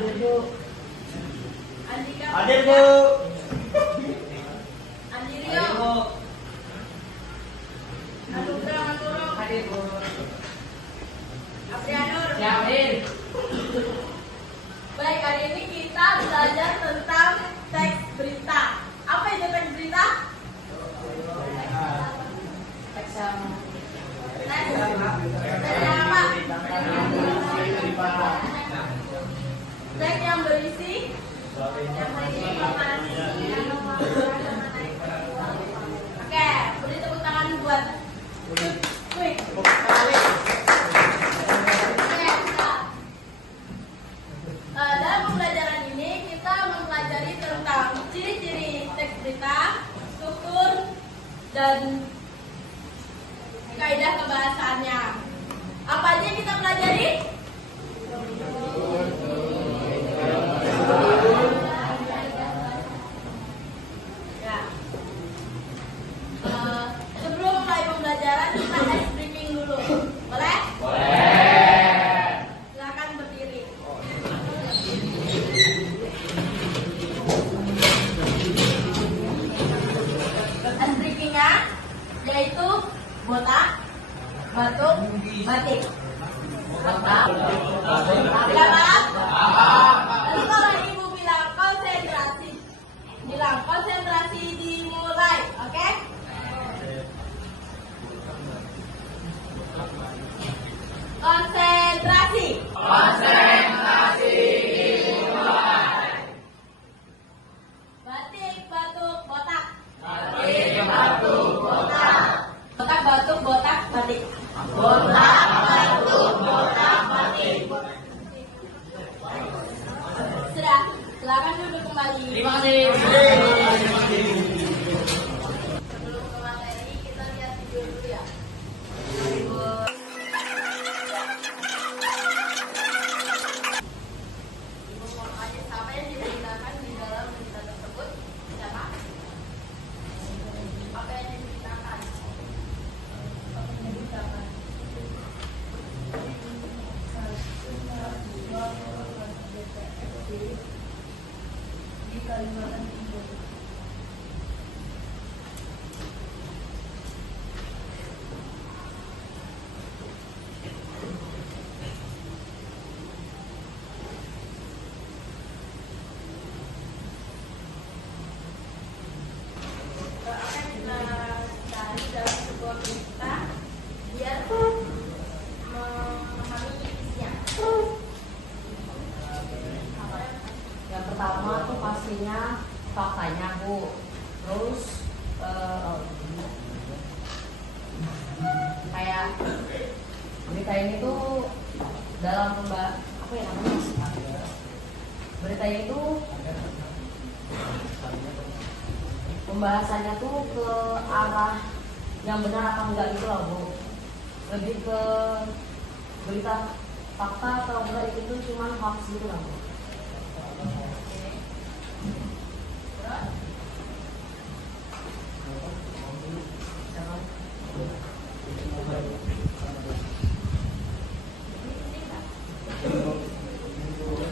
Hadir Bu. Andika. Hadir Bu. Andirio. Anugrah Manturo. Hadir Bu. Aprianur. Siap hadir. Baik, hari ini kita belajar tentang teks berita. Apa itu teks berita? Teks yang Teks yang apa? Teks yang berisi informasi. Oke, beri tepuk tangan buat Quick. Dalam pembelajaran ini kita mempelajari tentang ciri-ciri teks berita, struktur, dan kaidah kebahasaannya. Apa aja yang kita pelajari? Ya. Sebelum mulai pembelajaran kita ice breaking dulu. Boleh? boleh. Silakan berdiri. Ice breakingnya yaitu botak, batuk, batik. Botak. Ya, Pak? Lalu kalau Ibu bilang konsentrasi, bilang konsentrasi dimulai, oke? Konsentrasi. Batik, batuk, botak. Botak, batuk, botak, batik. Sudah, silakan duduk kembali. Terima kasih. Sebelum ke materi, kita lihat video dulu ya. Ibu mau tanya siapa yang diceritakan di dalam berita tersebut? Siapa? Apa yang diceritakan? Di Kalimantan Timur. Akan kita cari dalam sebuah berita biar memahami isinya. Yang pertama tuh pastinya faktanya Bu. Terus kayak berita ini tuh dalam apa ya namanya? Berita itu pembahasannya tuh ke arah yang benar apa enggak gitu lah Bu. Lebih ke berita fakta atau enggak itu cuma hoax gitu lah Bu.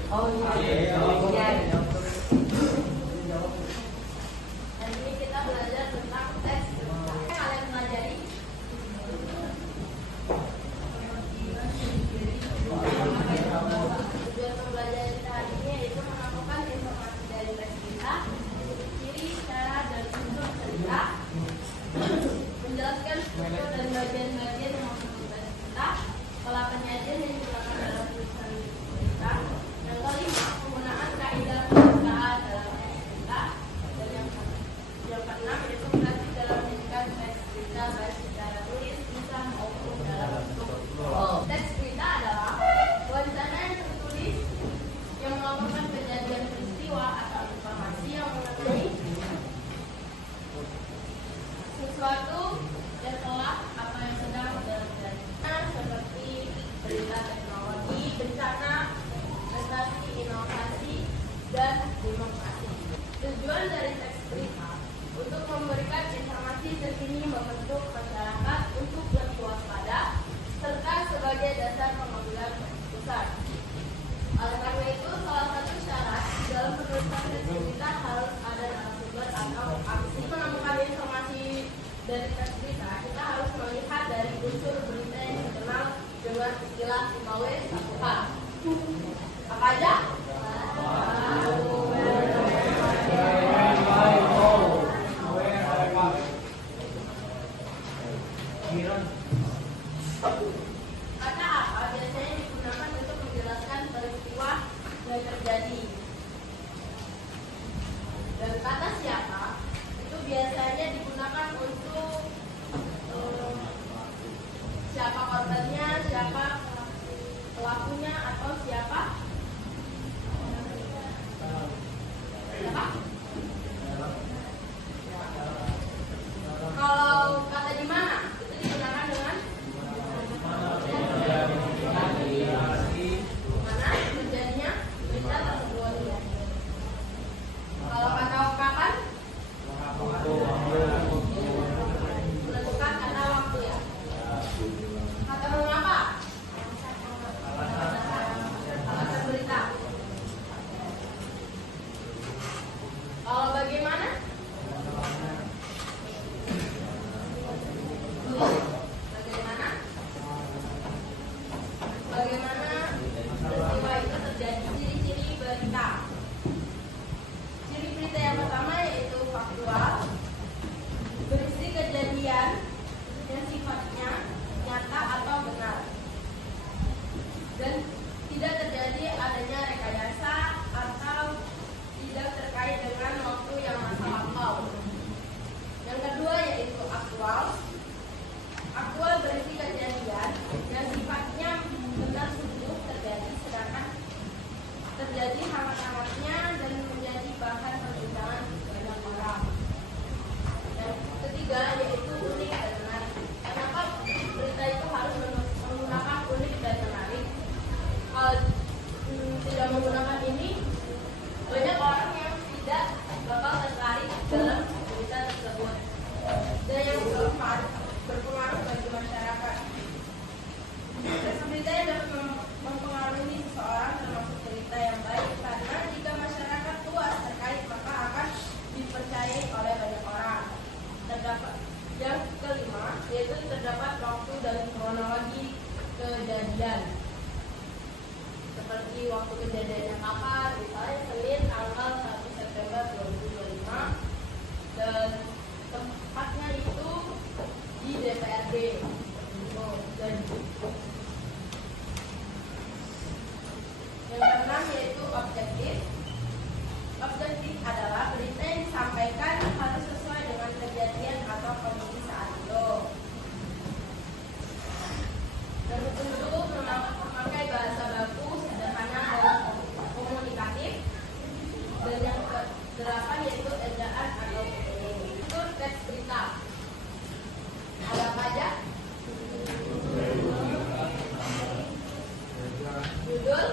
Oh iya. Dan ini kita belajar tentang teks berita. Kalian pelajari. Tujuan pembelajaran kita hari ini yaitu mengumpulkan informasi dari teks berita, ciri, cara, dan unsur cerita, menjelaskan struktur dan bagian-bagian yang mengandung teks berita, pola penyajian yang digunakan dalam tulisan berita. Yang kelima, penggunaan aja? Kata apa biasanya digunakan untuk menjelaskan peristiwa yang terjadi? Dan kata siapa itu biasanya digunakan untuk siapa korbannya, siapa pelakunya, atau siapa? Siapa? Kalau kata di mana itu digunakan dengan mana terjadinya berita tersebut. Kalau kata kapan menentukan kata waktu ya. Kata mengapa alasan berita. Kalau bagaimana peristiwa itu terjadi. Ciri-ciri berita. Ciri berita yang pertama yaitu faktual, berisi kejadian yang sifatnya nyata atau benar, dan tidak terjadi adanya rekayasa atau tidak terkait dengan waktu yang masa lampau. Yang kedua yaitu aktual. Aktual berisi kejadian yang sifatnya benar sungguh terjadi, sedangkan terjadi hangat-hangatnya dan menjadi bahan perbincangan banyak orang. Yang ketiga yaitu unik dan menarik. Kenapa berita itu harus menggunakan unik dan menarik? Kalau tidak menggunakan ini, banyak orang yang tidak bakal tertarik dalam berita tersebut. Dan yang keempat, berpengaruh bagi masyarakat. Berita yang dapat mempengaruhi seseorang termasuk berita yang baik, karena jika masyarakat luas terkait maka akan dipercayai oleh banyak orang. Terdapat yang kelima yaitu terdapat waktu dan kronologi kejadian, seperti waktu kejadiannya kapan, misalnya Senin tanggal 1 September 2025, dan tempatnya itu di DPRD. Dan yang keenam yaitu objektif. Objektif adalah berita yang disampaikan harus sesuai dengan kejadian atau kondisi saat itu. Dan ketujuh, memakai bahasa baku sederhana dan komunikatif. Dan yang kedelapan yaitu ejaan atau itu teks berita. Ada apa aja? Judul,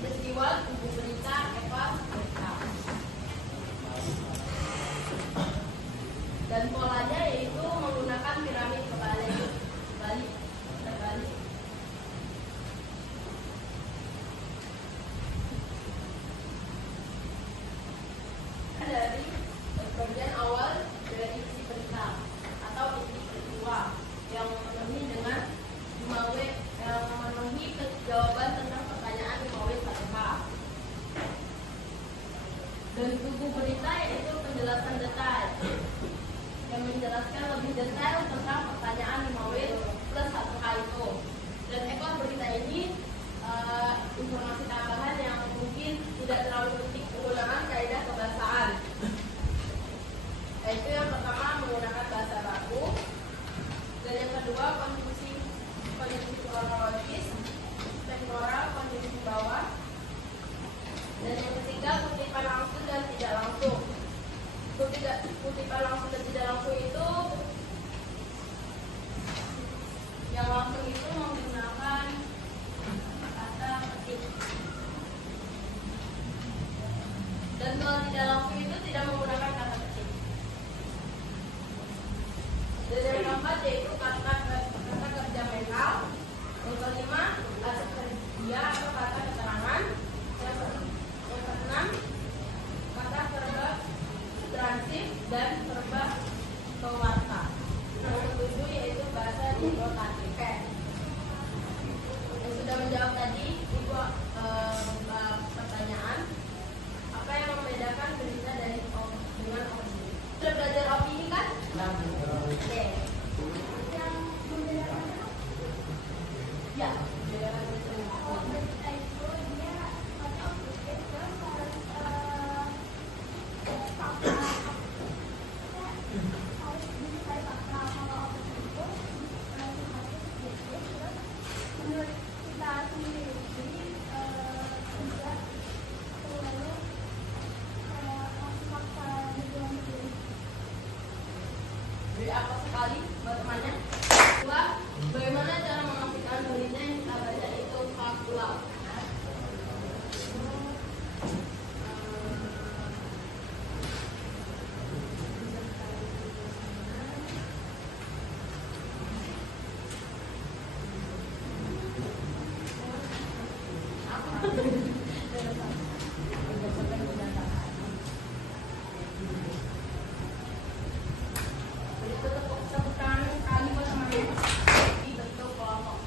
peristiwa, buku berita, berita. Dan polanya yaitu menggunakan piramid terbalik. Dari bagian awal dari isi berita atau isi peristiwa yang memenuhi dengan 5W, yang memenuhi jawaban tentang pertanyaan 5W 1H. Dan buku berita yaitu penjelasan detail yang menjelaskan lebih detail tentang pertanyaan 5W plus 1H itu. Dan ekor berita ini informasi tambahan yang mungkin tidak terlalu penting menggunakan kaidah kebahasaan. Yaitu yang pertama menggunakan bahasa baku, dan yang kedua konjungsi kronologis, temporal, konjungsi bawah, dan yang ketiga kutipan langsung dan tidak langsung. Kutipan langsung dan tidak langsung itu, yang langsung itu menggunakan kata ketik, dan kalau tidak langsung itu tidak menggunakan kata ketik. Dan yang keempat yaitu kata kerja mental. Yang kelima kata kerja atau kata keterangan. Yang keenam kata verba transif dan verba pewarta. Yang ketujuh yaitu bahasa denotatif. Yang sudah menjawab fakta sendiri. Jadi tidak terlalu masih fakta di dalam diri. Jadi apa sekali buat temannya? Dua, bagaimana cara memastikan berita yang kita baca itu faktual? Tepuk-tepukan kali buat temannya di bentuk kelompok.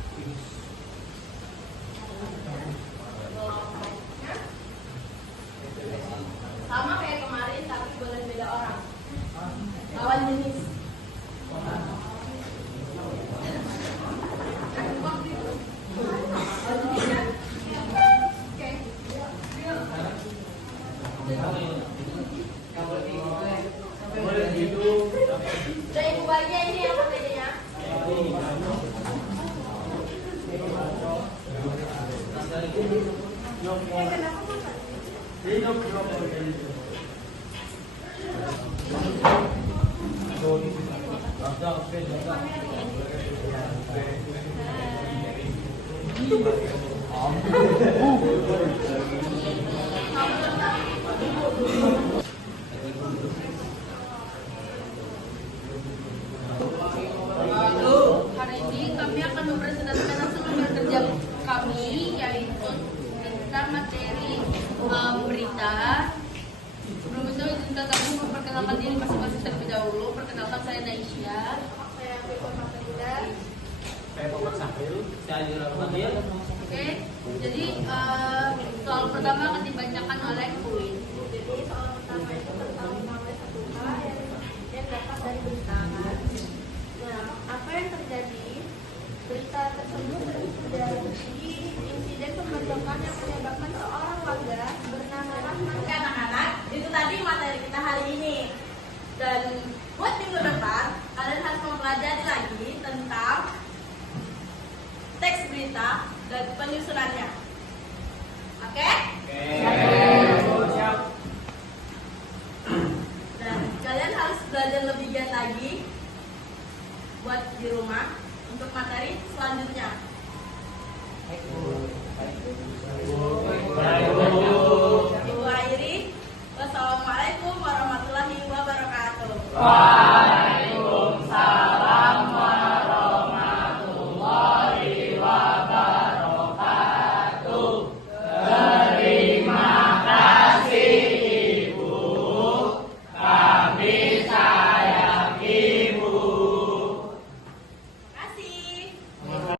Kelompoknya sama kayak kemarin tapi boleh beda orang. Lawan jenis. Dari ibu bagian ini yang bedanya. Hari ini kami akan mempresentasikan hasil kerja kami, yaitu tentang materi berita. Sebelum itu izinkan kami memperkenalkan diri masing-masing terlebih dahulu. Perkenalkan, saya Naisya. Saya Firman Matilda. Saya Muhammad Sahil, saya Ajira Romadil. Oke, jadi soal pertama akan dibacakan oleh Queen. Jadi soal pertama itu tentang nilai 1K yang dapat dari berita. Nah, apa yang terjadi? Berita tersebut berisi dari insiden pembentukan yang menyebabkan seorang warga bernama Rahman. Oke anak-anak, itu tadi materi kita hari ini. Dan buat minggu depan, kalian harus mempelajari lagi tentang teks berita dan penyusunannya. Oke? Dan kalian harus belajar lebih giat lagi buat di rumah untuk materi selanjutnya. Ibu akhiri, wassalamualaikum warahmatullahi wabarakatuh.